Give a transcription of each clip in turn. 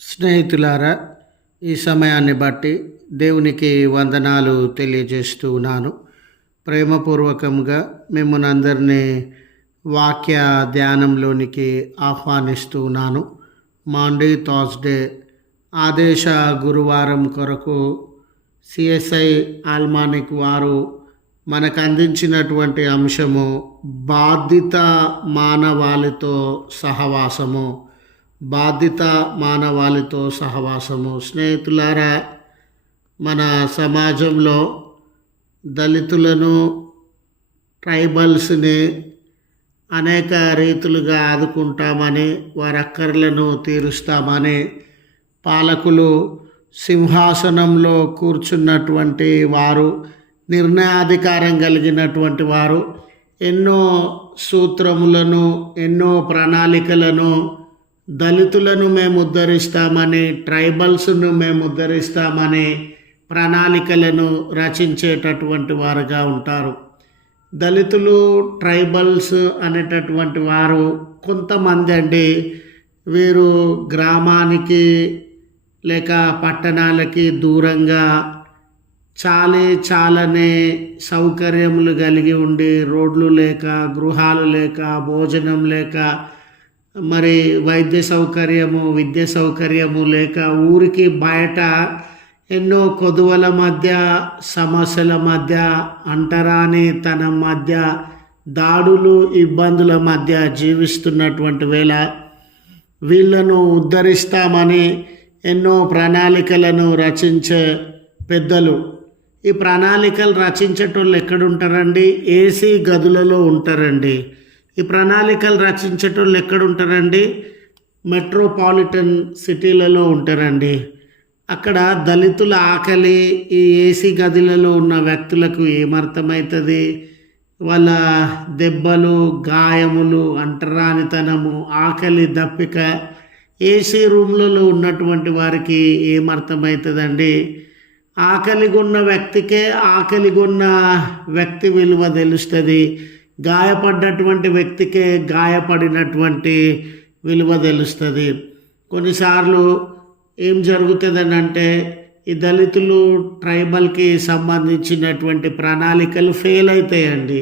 స్నేహితులారా, ఈ సమయాన్ని బట్టి దేవునికి వందనాలు తెలియజేస్తూ ఉన్నాను. ప్రేమపూర్వకంగా మిమ్మల్ని అందరినీ వాక్య ధ్యానంలోనికి ఆహ్వానిస్తూ ఉన్నాను. మాండే థర్స్డే ఆదేశ గురువారం కొరకు సిఎస్ఐ ఆల్మానిక్ వారు మనకు అందించినటువంటి అంశము బాధిత మానవాళితో సహవాసము. బాధిత మానవాళితో సహవాసము. స్నేహితులారా, మన సమాజంలో దళితులను, ట్రైబల్స్ని అనేక రీతులుగా ఆదుకుంటామని, వారి అక్కర్లను తీరుస్తామని పాలకులు సింహాసనంలో కూర్చున్నటువంటి వారు, నిర్ణయాధికారం కలిగినటువంటి వారు ఎన్నో సూత్రములను, ఎన్నో ప్రణాళికలను, దళితులను మేము ఉద్ధరిస్తామని, ట్రైబల్స్ను మేము ఉద్ధరిస్తామని ప్రణాళికలను రచించేటటువంటి వారుగా ఉంటారు. దళితులు, ట్రైబల్స్ అనేటటువంటి వారు కొంతమంది అండి. వీరు గ్రామానికి లేక పట్టణాలకి దూరంగా చాలనే సౌకర్యములు కలిగి ఉండి, రోడ్లు లేక, గృహాలు లేక, భోజనం లేక, మరి వైద్య సౌకర్యము, విద్య సౌకర్యము లేక, ఊరికి బయట ఎన్నో కొదువల మధ్య, సమస్యల మధ్య, అంటరాని తన మధ్య, దాడులు, ఇబ్బందుల మధ్య జీవిస్తున్నటువంటి వేళ వీళ్ళను ఉద్ధరిస్తామని ఎన్నో ప్రణాళికలను రచించే పెద్దలు, ఈ ప్రణాళికలు రచించేటోళ్ళు ఎక్కడుంటారండి? ఏసీ గదులలో ఉంటారండి. ఈ ప్రణాళికలు రచించేటోళ్ళు ఎక్కడుంటారండి? మెట్రోపాలిటన్ సిటీలలో ఉంటారండి. అక్కడ దళితుల ఆకలి ఈ ఏసీ గదులలో ఉన్న వ్యక్తులకు ఏమర్థమవుతుంది? వాళ్ళ దెబ్బలు, గాయములు, అంటరానితనము, ఆకలి దప్పిక ఏసీ రూమ్లలో ఉన్నటువంటి వారికి ఏమర్థమవుతుందండి? ఆకలిగొన్న వ్యక్తికే ఆకలిగొన్న వ్యక్తి విలువ తెలుస్తుంది. గాయపడ్డటువంటి వ్యక్తికే గాయపడినటువంటి విలువ తెలుస్తుంది. కొన్నిసార్లు ఏం జరుగుతుందని అంటే, ఈ దళితులు, ట్రైబల్కి సంబంధించినటువంటి ప్రణాళికలు ఫెయిల్ అవుతాయండి.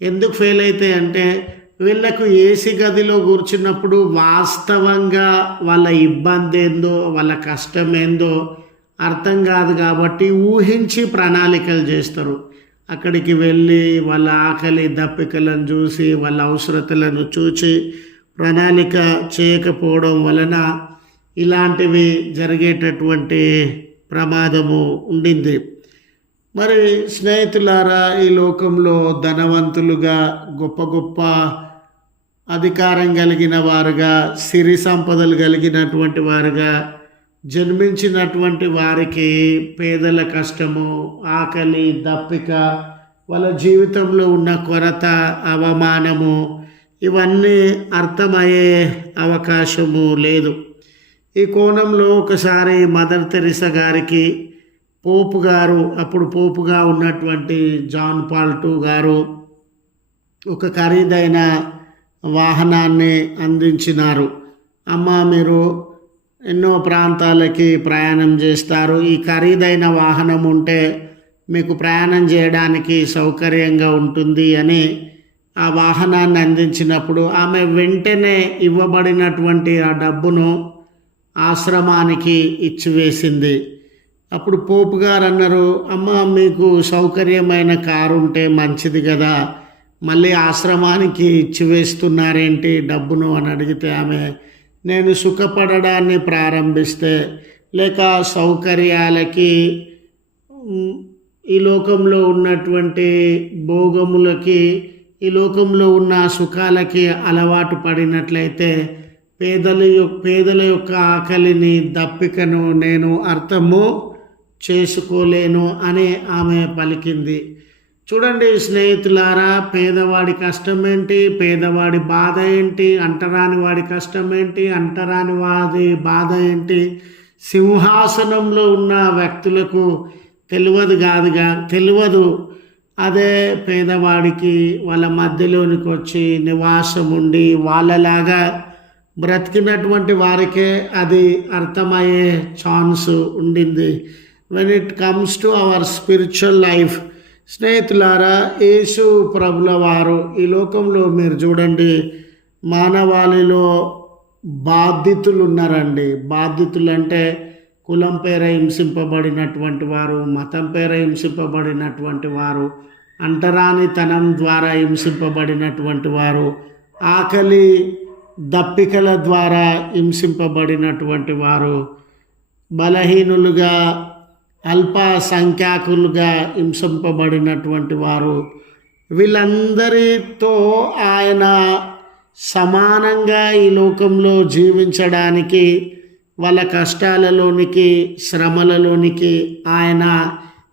ఎందుకు ఫెయిల్ అవుతాయి అంటే, వీళ్ళకు ఏసీ గదిలో కూర్చున్నప్పుడు వాస్తవంగా వాళ్ళ ఇబ్బంది ఏందో, వాళ్ళ కష్టం ఏందో అర్థం కాదు కాబట్టి ఊహించి ప్రణాళికలు చేస్తారు. అక్కడికి వెళ్ళి వాళ్ళ ఆకలి దప్పికలను చూసి, వాళ్ళ అవసరతలను చూసి ప్రణాళిక చేయకపోవడం వలన ఇలాంటివి జరిగేటటువంటి ప్రమాదము ఉండింది. మరి స్నేహితులారా, ఈ లోకంలో ధనవంతులుగా, గొప్ప గొప్ప అధికారం కలిగిన వారుగా, సిరి సంపదలు కలిగినటువంటి వారుగా జన్మించినటువంటి వారికి పేదల కష్టము, ఆకలి దప్పిక, వాళ్ళ జీవితంలో ఉన్న కొరత, అవమానము ఇవన్నీ అర్థమయ్యే అవకాశము లేదు. ఈ కోణంలో ఒకసారి మదర్ తెరిసా గారికి పోపు గారు, అప్పుడు పోపుగా ఉన్నటువంటి జాన్ పాల్ II గారు ఒక ఖరీదైన వాహనాన్ని అందించినారు. అమ్మ, మీరు ఎన్నో ప్రాంతాలకి ప్రయాణం చేస్తారు, ఈ ఖరీదైన వాహనం ఉంటే మీకు ప్రయాణం చేయడానికి సౌకర్యంగా ఉంటుంది అని ఆ వాహనాన్ని అందించినప్పుడు ఆమె వెంటనే ఇవ్వబడినటువంటి ఆ డబ్బును ఆశ్రమానికి ఇచ్చివేసింది. అప్పుడు పోపు గారు అన్నారు, అమ్మ, మీకు సౌకర్యమైన కారు ఉంటే మంచిది కదా, మళ్ళీ ఆశ్రమానికి ఇచ్చివేస్తున్నారేంటి డబ్బును అని అడిగితే ఆమె, నేను సుఖపడడాన్ని ప్రారంభిస్తే లేక సౌకర్యాలకి, ఈ లోకంలో ఉన్నటువంటి భోగములకి, ఈ లోకంలో ఉన్న సుఖాలకి అలవాటు పడినట్లయితే పేదల యొక్క ఆకలిని, దప్పికను నేను అర్థము చేసుకోలేను అని ఆమె పలికింది. చూడండి స్నేహితులారా, పేదవాడి కష్టం ఏంటి, పేదవాడి బాధ ఏంటి, అంటరాని వాడి కష్టం ఏంటి, అంటరాని వాడి బాధ ఏంటి, సింహాసనంలో ఉన్న వ్యక్తులకు తెలియదు. అదే పేదవాడికి వాళ్ళ మధ్యలోనికి వచ్చి నివాసం ఉండి వాళ్ళలాగా బ్రతికినటువంటి వారికే అది అర్థమయ్యే ఛాన్స్ ఉండింది. When it comes to our spiritual life, స్నేహితులారా, యేసు ప్రభుల వారు ఈ లోకంలో మీరు చూడండి, మానవాళిలో బాధితులు ఉన్నారండి. బాధితులు అంటే కులం పేర హింసింపబడినటువంటి వారు, మతం పేర హింసింపబడినటువంటి వారు, అంటరానితనం ద్వారా హింసింపబడినటువంటి వారు, ఆకలి దప్పికల ద్వారా హింసింపబడినటువంటి వారు, బలహీనులుగా అల్పసంఖ్యాకులుగా హింసింపబడినటువంటి వారు, వీళ్ళందరితో ఆయన సమానంగా ఈ లోకంలో జీవించడానికి, వాళ్ళ కష్టాలలోనికి శ్రమలలోనికి ఆయన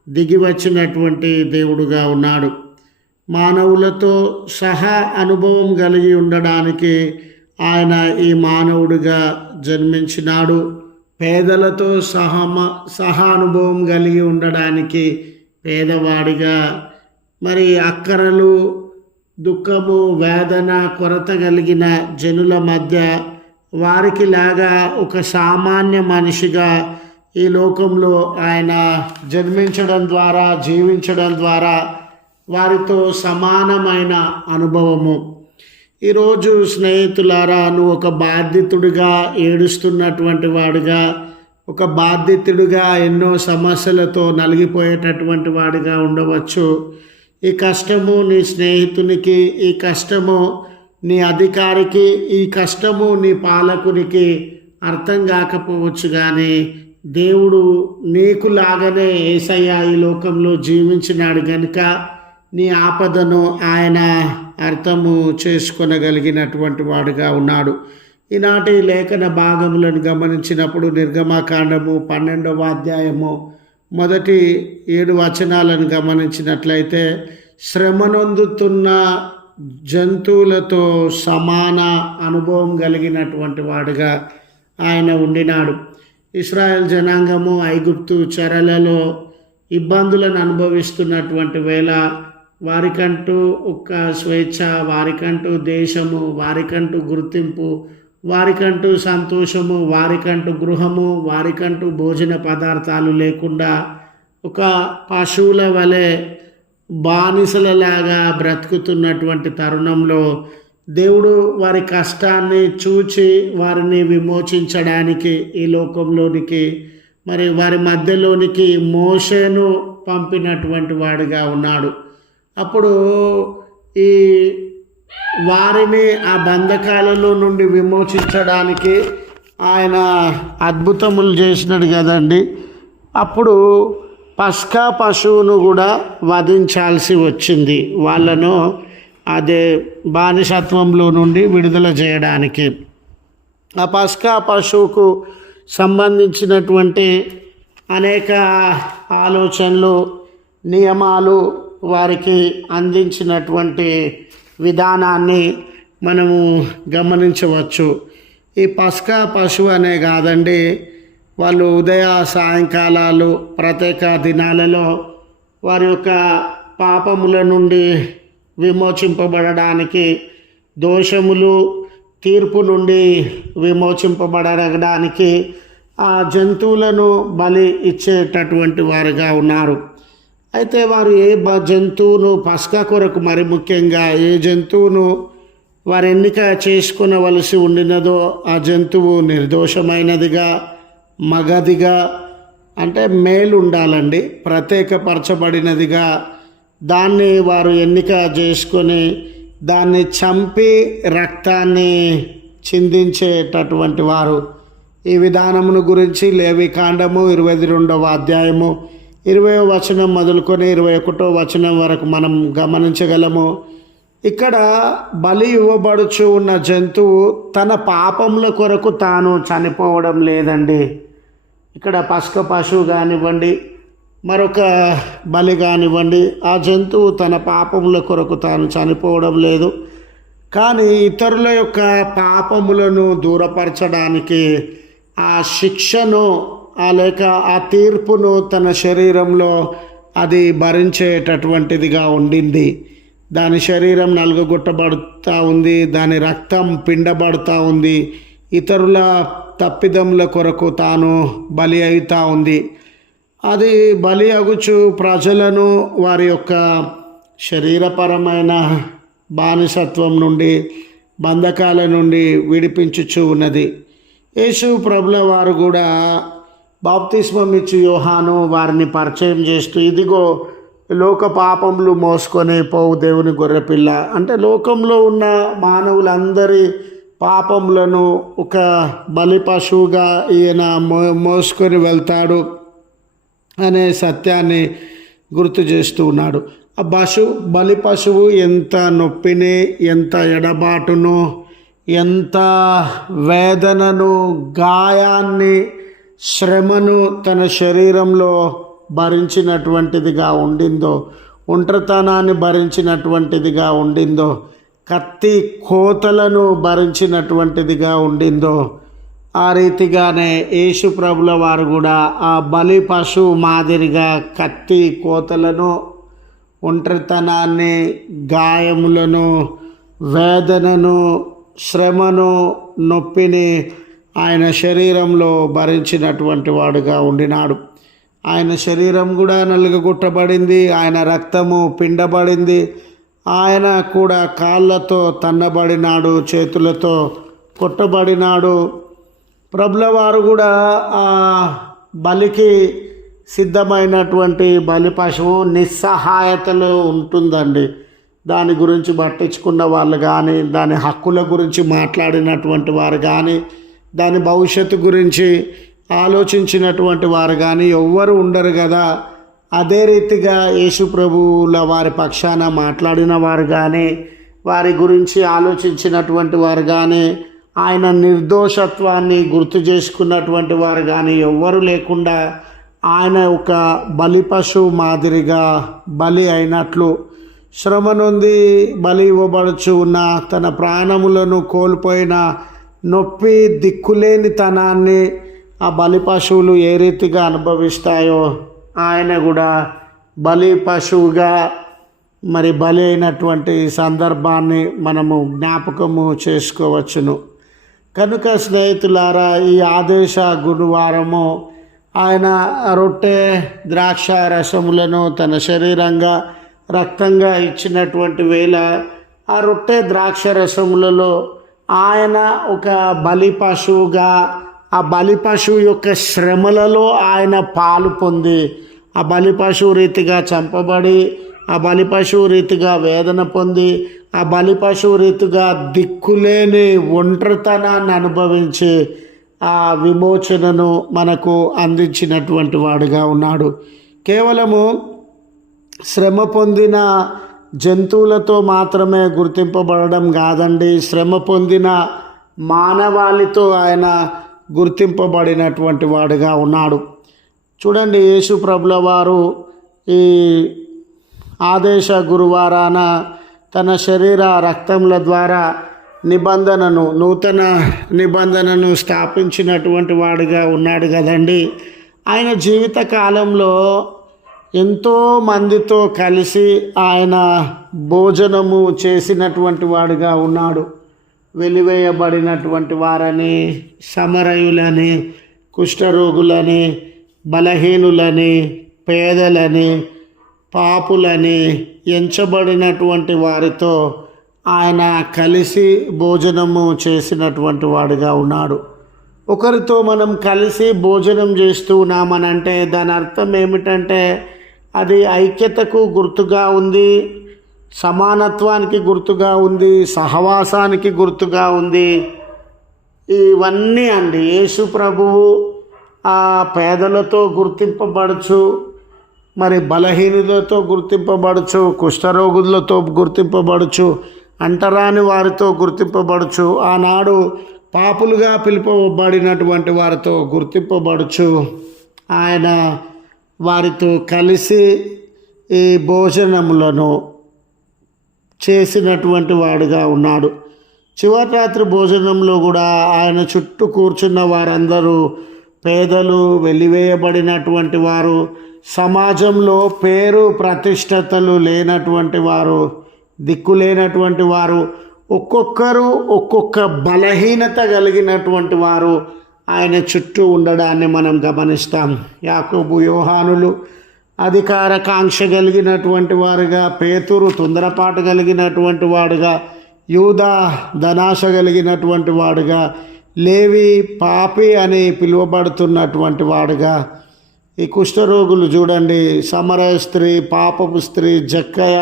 దిగి వచ్చినటువంటి దేవుడుగా ఉన్నాడు. మానవులతో సహా అనుభవం కలిగి ఉండడానికి ఆయన ఈ మానవుడిగా జన్మించినాడు. పేదలతో సహానుభవం కలిగి ఉండడానికి పేదవాడిగా, మరి అక్కరలు దుఃఖము వేదన కొరత కలిగిన జనుల మధ్య వారికి లాగా ఒక సామాన్య మనిషిగా ఈ లోకంలో ఆయన జన్మించడం ద్వారా, జీవించడం ద్వారా వారితో సమానమైన అనుభవము. ఈరోజు స్నేహితులారా, నువ్వు ఒక బాధితుడిగా, ఏడుస్తున్నటువంటి వాడిగా, ఒక బాధితుడిగా ఎన్నో సమస్యలతో నలిగిపోయేటటువంటి వాడిగా ఉండవచ్చు. ఈ కష్టము నీ స్నేహితునికి, ఈ కష్టము నీ అధికారికి, ఈ కష్టము నీ పాలకునికి అర్థం కాకపోవచ్చు. కానీ దేవుడు నీకులాగానే యేసయ్య ఈ లోకంలో జీవించినాడు కనుక నీ ఆపదను ఆయన అర్థము చేసుకొనగలిగినటువంటి వాడుగా ఉన్నాడు. ఈనాటి లేఖన భాగములను గమనించినప్పుడు నిర్గమకాండము 12వ అధ్యాయము మొదటి 7 వచనాలను గమనించినట్లయితే, శ్రమనొందుతున్న జంతువులతో సమాన అనుభవం కలిగినటువంటి వాడుగా ఆయన ఉండినాడు. ఇశ్రాయేల్ జనాంగము ఐగుప్తు చెరలలో ఇబ్బందులను అనుభవిస్తున్నటువంటి వేళ వారికంటూ ఒక స్వేచ్ఛ, వారికంటూ దేశము, వారికంటూ గుర్తింపు, వారికంటూ సంతోషము, వారికంటూ గృహము, వారికంటూ భోజన పదార్థాలు లేకుండా ఒక పశువుల వలె బానిసలలాగా బ్రతుకుతున్నటువంటి తరుణంలో దేవుడు వారి కష్టాన్ని చూచి వారిని విమోచించడానికి ఈ లోకంలోనికి, మరి వారి మధ్యలోనికి మోషేను పంపినటువంటి వాడిగా ఉన్నాడు. అప్పుడు ఈ వారిని ఆ బంధకాలలో నుండి విమోచించడానికి ఆయన అద్భుతములు చేసినాడు కదండి. అప్పుడు పస్కా పశువును కూడా వధించాల్సి వచ్చింది, వాళ్ళను అదే బానిసత్వంలో నుండి విడుదల చేయడానికి. ఆ పస్కా పశువుకు సంబంధించినటువంటి అనేక ఆలోచనలు, నియమాలు వారికి అందించినటువంటి విధానాన్ని మనము గమనించవచ్చు. ఈ పస్కా పశువు అనే కాదండి, వాళ్ళు ఉదయ సాయంకాలాలు ప్రత్యేక దినాలలో వారి యొక్క పాపముల నుండి విమోచింపబడడానికి, దోషములు తీర్పు నుండి విమోచింపబడడానికి ఆ జంతువులను బలి ఇచ్చేటటువంటి వారుగా ఉన్నారు. అయితే వారు ఏ జంతువును పస్కా కొరకు, మరి ముఖ్యంగా ఏ జంతువును వారు ఎన్నిక చేసుకునవలసి ఉండినదో ఆ జంతువు నిర్దోషమైనదిగా, మగదిగా, అంటే మేలు ఉండాలండి, ప్రత్యేకపరచబడినదిగా దాన్ని వారు ఎన్నిక చేసుకొని దాన్ని చంపి రక్తాన్ని చిందించేటటువంటి వారు. ఈ విధానమును గురించి లేవికాండము 22వ అధ్యాయము 20వ వచనం మొదలుకొని 21వ వచనం వరకు మనం గమనించగలము. ఇక్కడ బలి ఇవ్వబడుచు ఉన్న జంతువు తన పాపముల కొరకు తాను చనిపోవడం లేదండి. ఇక్కడ పస్కా పశువు కానివ్వండి, మరొక బలి కానివ్వండి, ఆ జంతువు తన పాపముల కొరకు తాను చనిపోవడం లేదు. కానీ ఇతరుల యొక్క పాపములను దూరపరచడానికి ఆ శిక్షను, లేక ఆ తీర్పును తన శరీరంలో అది భరించేటటువంటిదిగా ఉండింది. దాని శరీరం నలుగగొట్టబడుతూ ఉంది, దాని రక్తం పిండబడుతూ ఉంది, ఇతరుల తప్పిదముల కొరకు తాను బలి అవుతా ఉంది. అది బలి అగుచు ప్రజలను వారి యొక్క శరీరపరమైన బానిసత్వం నుండి, బంధకాల నుండి విడిపించుచు ఉన్నది. యేసు ప్రభుల వారు కూడా బాప్తిస్మం ఇచ్చు యోహాను వారిని పరిచయం చేస్తూ, ఇదిగో లోక పాపములు మోసుకొని పోవు దేవుని గొర్రెపిల్ల, అంటే లోకంలో ఉన్న మానవులందరి పాపములను ఒక బలి పశువుగా ఈయన మోసుకొని వెళ్తాడు అనే సత్యాన్ని గుర్తు చేస్తూ ఉన్నాడు. ఆ బలి పశువు ఎంత నొప్పిని, ఎంత ఎడబాటును, ఎంత వేదనను, గాయాన్ని, శ్రమను తన శరీరంలో భరించినటువంటిదిగా ఉండిందో, ఒంటరితనాన్ని భరించినటువంటిదిగా ఉండిందో, కత్తి కోతలను భరించినటువంటిదిగా ఉండిందో, ఆ రీతిగానే యేసు ప్రభుల వారు కూడా ఆ బలి పశువు మాదిరిగా కత్తి కోతలను, ఒంటరితనాన్ని, గాయములను, వేదనను, శ్రమను, నొప్పిని ఆయన శరీరంలో భరించినటువంటి వాడుగా ఉండినాడు. ఆయన శరీరం కూడా నలుగగొట్టబడింది, ఆయన రక్తము పిండబడింది, ఆయన కూడా కాళ్ళతో తన్నబడినాడు, చేతులతో కొట్టబడినాడు. ప్రభుల వారు కూడా ఆ బలికి సిద్ధమైనటువంటి బలి పశువు నిస్సహాయతలో ఉంటుందండి. దాని గురించి పట్టించుకున్న వాళ్ళు కానీ, దాని హక్కుల గురించి మాట్లాడినటువంటి వారు కానీ, దాని భవిష్యత్తు గురించి ఆలోచించినటువంటి వారు కానీ ఎవ్వరు ఉండరు కదా. అదే రీతిగా యేసు ప్రభువుల వారి పక్షాన మాట్లాడిన వారు కానీ, వారి గురించి ఆలోచించినటువంటి వారు కానీ, ఆయన నిర్దోషత్వాన్ని గుర్తు చేసుకున్నటువంటి వారు కానీ ఎవ్వరు లేకుండా ఆయన ఒక బలి పశువు మాదిరిగా బలి అయినట్లు, శ్రమ నుండి బలి ఇవ్వబడుచు ఉన్న, తన ప్రాణములను కోల్పోయిన నొప్పి, దిక్కులేని తనాన్ని ఆ బలి పశువులు ఏ రీతిగా అనుభవిస్తాయో ఆయన కూడా బలి పశువుగా మరి బలి అయినటువంటి సందర్భాన్ని మనము జ్ఞాపకము చేసుకోవచ్చును. కనుక స్నేహితులారా, ఈ ఆదేశ గురువారము ఆయన రొట్టె ద్రాక్ష రసములను తన శరీరంగా రక్తంగా ఇచ్చినటువంటి వేళ ఆ రొట్టె ద్రాక్ష రసములలో ఆయన ఒక బలి పశువుగా, ఆ బలి పశువు యొక్క శ్రమలలో ఆయన పాలు పొంది, ఆ బలి పశువు రీతిగా చంపబడి, ఆ బలి పశువు రీతిగా వేదన పొంది, ఆ బలి పశువు రీతిగా దిక్కులేని ఒంటరితనాన్ని అనుభవించి ఆ విమోచనను మనకు అందించినటువంటి వాడుగా ఉన్నాడు. కేవలము శ్రమ పొందిన జంతువులతో మాత్రమే గుర్తింపబడడం కాదండి, శ్రమ పొందిన మానవాళితో ఆయన గుర్తింపబడినటువంటి వాడుగా ఉన్నాడు. చూడండి, యేసు ప్రభుల వారు ఈ ఆదేశ గురువారాన తన శరీర రక్తముల ద్వారా నిబంధనను, నూతన నిబంధనను స్థాపించినటువంటి వాడుగా ఉన్నాడు కదండి. ఆయన జీవిత కాలంలో ఎంతో మందితో కలిసి ఆయన భోజనము చేసినటువంటి వాడుగా ఉన్నాడు. వెలివేయబడినటువంటి వారని, సమరయులని, కుష్ఠరోగులని, బలహీనులని, పేదలని, పాపులని, ఎంచబడినటువంటి వారితో ఆయన కలిసి భోజనము చేసినటువంటి వాడుగా ఉన్నాడు. ఒకరితో మనం కలిసి భోజనం చేస్తూ ఉన్నామనంటే దాని అర్థం ఏమిటంటే అది ఐక్యతకు గుర్తుగా ఉంది, సమానత్వానికి గుర్తుగా ఉంది, సహవాసానికి గుర్తుగా ఉంది. ఇవన్నీ అండి యేసు ప్రభువు ఆ పేదలతో గుర్తింపబడచ్చు, మరి బలహీనులతో గుర్తింపబడచ్చు, కుష్ఠరోగులతో గుర్తింపబడచ్చు, అంటరాని వారితో గుర్తింపబడచ్చు, ఆనాడు పాపులుగా పిలుపబడినటువంటి వారితో గుర్తింపబడచ్చు. ఆయన వారితో కలిసి ఈ భోజనములను చేసినటువంటి వాడుగా ఉన్నాడు. చివరి రాత్రి భోజనంలో కూడా ఆయన చుట్టూ కూర్చున్న వారందరూ పేదలు, వెలివేయబడినటువంటి వారు, సమాజంలో పేరు ప్రతిష్టతలు లేనటువంటి వారు, దిక్కులేనటువంటి వారు, ఒక్కొక్కరు ఒక్కొక్క బలహీనత కలిగినటువంటి వారు ఆయన చుట్టూ ఉండడాన్ని మనం గమనిస్తాం. యాకోబు యోహానులు అధికార కాంక్ష కలిగినటువంటి వారుగా, పేతురు తొందరపాటు కలిగినటువంటి వాడుగా, యూదా ధనాశ కలిగినటువంటి వాడుగా, లేవి పాపి అని పిలువబడుతున్నటువంటి వాడుగా, ఈ కుష్ఠరోగులు చూడండి, సమరయ స్త్రీ, పాపపు స్త్రీ, జక్కయ్య,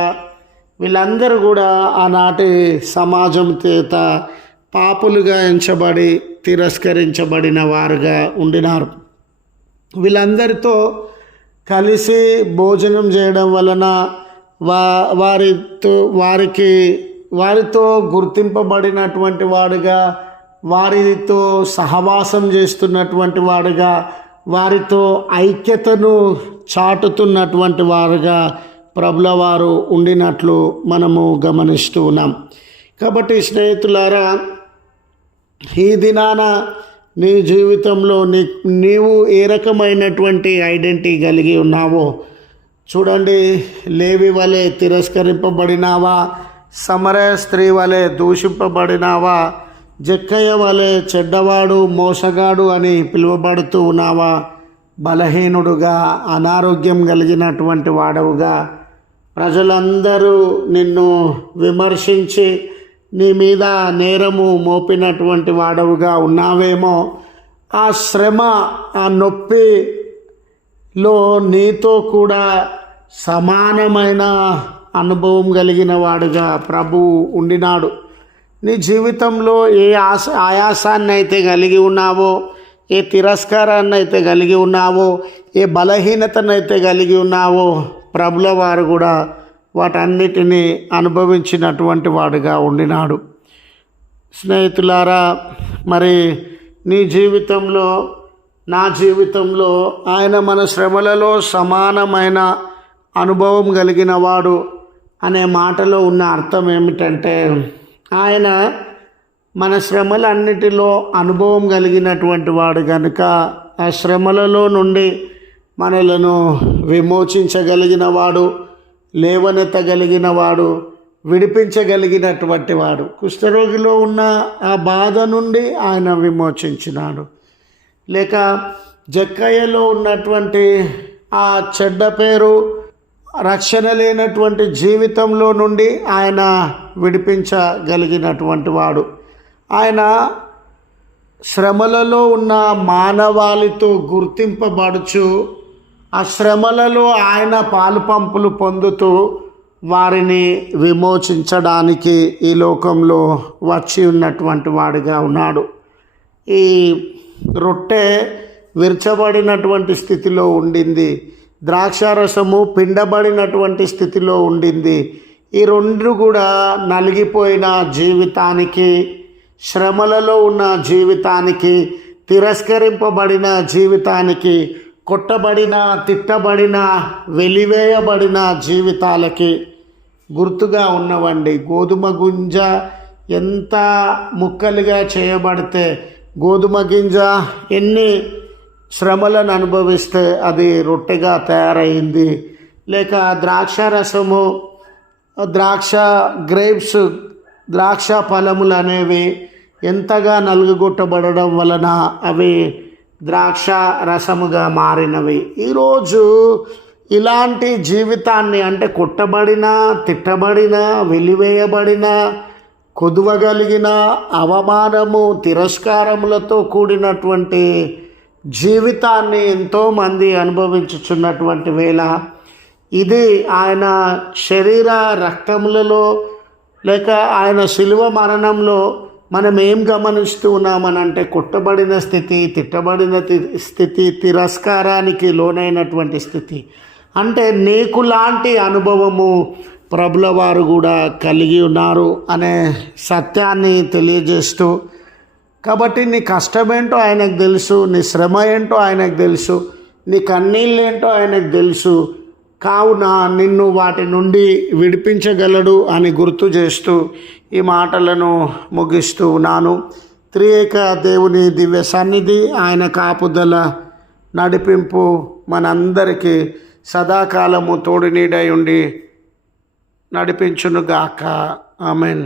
వీళ్ళందరూ కూడా ఆనాటి సమాజం చేత పాపులుగా ఎంచబడి తిరస్కరించబడిన వారుగా ఉండినారు. వీళ్ళందరితో కలిసి భోజనం చేయడం వలన వారితో గుర్తింపబడినటువంటి వాడుగా, వారితో సహవాసం చేస్తున్నటువంటి వాడుగా, వారితో ఐక్యతను చాటుతున్నటువంటి వారుగా ప్రభుల వారు ఉండినట్లు మనము గమనిస్తూ ఉన్నాం. కాబట్టి స్నేహితులారా, ఈ దినాన నీ జీవితంలో నీవు ఏ రకమైనటువంటి ఐడెంటిటీ కలిగి ఉన్నావో చూడండి. లేవి వలె తిరస్కరింపబడినావా? సమరయ స్త్రీ వలె దూషింపబడినావా? జక్కయ్య వలె చెడ్డవాడు, మోసగాడు అని పిలువబడుతూ ఉన్నావా? బలహీనుడుగా, అనారోగ్యం కలిగినటువంటి వాడవుగా, ప్రజలందరూ నిన్ను విమర్శించి నీ మీద నేరము మోపినటువంటి వాడవుగా ఉన్నావేమో. ఆ శ్రమ, ఆ నొప్పిలో నీతో కూడా సమానమైన అనుభవం కలిగిన వాడుగా ప్రభువు ఉండినాడు. నీ జీవితంలో ఏ ఆయాసాన్ని అయితే కలిగి ఉన్నావో, ఏ తిరస్కారాన్ని అయితే కలిగి ఉన్నావో, ఏ బలహీనతను అయితే కలిగి ఉన్నావో, ప్రభుల వారు కూడా వాటన్నిటినీ అనుభవించినటువంటి వాడుగా ఉండినాడు. స్నేహితులారా, మరి నీ జీవితంలో, నా జీవితంలో ఆయన మన శ్రమలలో సమానమైన అనుభవం కలిగిన వాడు అనే మాటలో ఉన్న అర్థం ఏమిటంటే, ఆయన మన శ్రమలన్నిటిలో అనుభవం కలిగినటువంటి వాడు కనుక ఆ శ్రమలలో నుండి మనలను విమోచించగలిగిన వాడు, లేవనెత్తగలిగిన వాడు, విడిపించగలిగినటువంటి వాడు. కుష్ఠరోగిలో ఉన్న ఆ బాధ నుండి ఆయన విమోచించినాడు. లేక జక్కయ్యలో ఉన్నటువంటి ఆ చెడ్డ పేరు, రక్షణ లేనటువంటి జీవితంలో నుండి ఆయన విడిపించగలిగినటువంటి వాడు. ఆయన శ్రమలలో ఉన్న మానవాళితో గుర్తింపబడుచు ఆ శ్రమలలో ఆయన పాలు పంపులు పొందుతూ వారిని విమోచించడానికి ఈ లోకంలో వచ్చి ఉన్నటువంటి వాడిగా ఉన్నాడు. ఈ రొట్టె విరచబడినటువంటి స్థితిలో ఉండింది, ద్రాక్షారసము పిండబడినటువంటి స్థితిలో ఉండింది. ఈ రెండు కూడా నలిగిపోయిన జీవితానికి, శ్రమలలో ఉన్న జీవితానికి, తిరస్కరింపబడిన జీవితానికి, కొట్టబడిన, తిట్టబడిన, వెలివేయబడిన జీవితాలకి గుర్తుగా ఉన్నవండి. గోధుమ గింజ ఎంత ముక్కలుగా చేయబడితే, గోధుమ గింజ ఎన్ని శ్రమలను అనుభవిస్తే అది రొట్టెగా తయారైంది. లేక ద్రాక్షారసము, గ్రేప్స్, ద్రాక్ష ఫలములు అనేవి ఎంతగా నలుగుగొట్టబడడం వలన అవి ద్రాక్ష రసముగా మారినవి. ఈరోజు ఇలాంటి జీవితాన్ని, అంటే కొట్టబడిన, తిట్టబడిన, వెలివేయబడిన, కొదువగలిగిన, అవమానము, తిరస్కారములతో కూడినటువంటి జీవితాన్ని ఎంతోమంది అనుభవించుచున్నటువంటి వేళ, ఇది ఆయన శరీర రక్తములలో లేక ఆయన శిలువ మరణంలో మనం ఏం గమనిస్తూ ఉన్నామనంటే, కొట్టబడిన స్థితి, తిట్టబడిన స్థితి, తిరస్కారానికి లోనైనటువంటి స్థితి. అంటే నీకు లాంటి అనుభవము ప్రభుల వారు కూడా కలిగి ఉన్నారు అనే సత్యాన్ని తెలియజేస్తూ, కాబట్టి నీ కష్టమేంటో ఆయనకు తెలుసు, నీ శ్రమ ఏంటో ఆయనకు తెలుసు, నీ కన్నీళ్ళు ఏంటో ఆయనకు తెలుసు. కావున నిన్ను వాటి నుండి విడిపించగలడు అని గుర్తు చేస్తూ ఈ మాటలను ముగిస్తూ ఉన్నాను. త్రియేక దేవుని దివ్య సన్నిధి, ఆయన కాపుదల, నడిపింపు మనందరికీ సదాకాలము తోడు నీడై ఉండి నడిపించునుగాక. ఆమెన్.